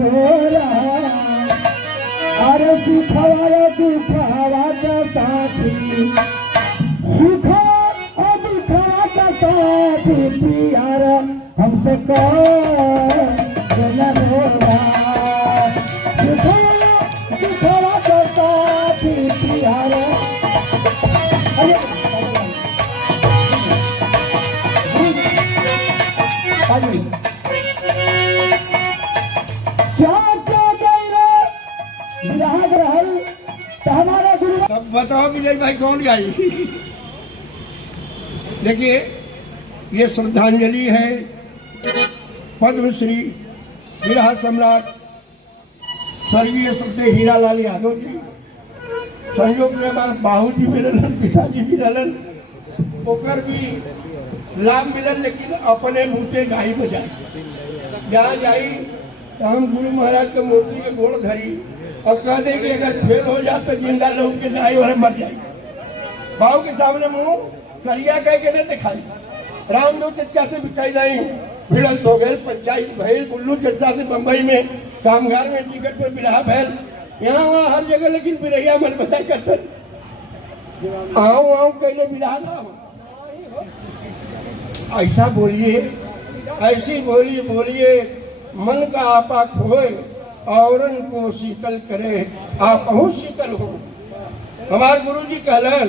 होला अरे सुखवा दुखवा का साथी सुख और दुखवा का साथी प्यार हमसे कौन न होला सुखवा दुखवा का साथी प्यार सब बताओ विजय भाई कौन गाई। देखिए ये श्रद्धांजलि है पद्मश्री विरहा सम्राट स्वर्गीय सत्य हीरालाल यादव जी। संयोग से हमारे बाबूजी भी रहन, पिताजी भी रहन, ओकर भी लाभ मिलल, लेकिन अपने मुँह गाई बजाई जहाँ जाई तो हम गुरु महाराज के मूर्ति के गोड़ धरी और कह दे कि अगर फेल हो जाए तो जिंदा लोग के जाए और मर जाए। बाबू के सामने मुंह करिया कह के नहीं दिखाई। रामदूत चचा से बिछाई जाई भिड़ंत हो गए, पंचायत भैल, बुल्लू चचा से बम्बई में कामगार में टिकट पर बिरहा भैल, यहाँ वहाँ हर जगह, लेकिन बिरहिया मन बताई करते आओ आओ कहले बिरहा ना। ऐसा बोलिए, ऐसी बोलिए बोलिए मन का आपा खोए औरन को शीतल करे आप शीतल हो। हमारे गुरु जी कहलन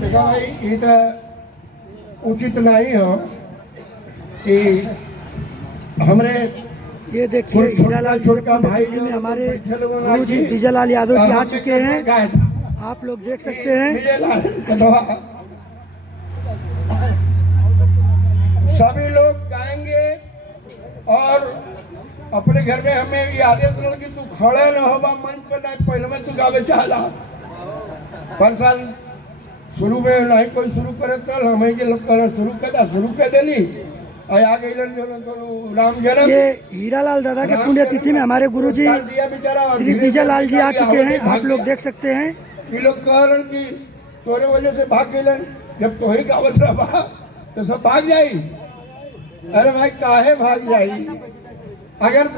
देखा भाई ये तो उचित नहीं हो कि हमरे ये देखिए हीरालाल छोटा भाई में हमारे गुरु जी विजयलाल यादव जी आ चुके हैं, आप लोग देख सकते हैं। सभी लोग गाएंगे और अपने घर में हमें ये आदेश रहा कि तू खड़े न होगा मंच पर, नहीं पहले में तू गावे चाहला। पर साल शुरू में नहीं कोई शुरू करे कल हमें के लोग शुरू कर देली और आगे राम जन्म। ये हीरालाल दादा के पुण्यतिथि में हमारे गुरुजी श्री विजयलाल जी आ चुके हैं, आप लोग देख सकते हैं। ये लोग कह रहे कि तोरे वजह से भाग गए, जब तो ही गावत रहा तो सब भाग जाई। अरे भाई काहे भाग जाई। अगर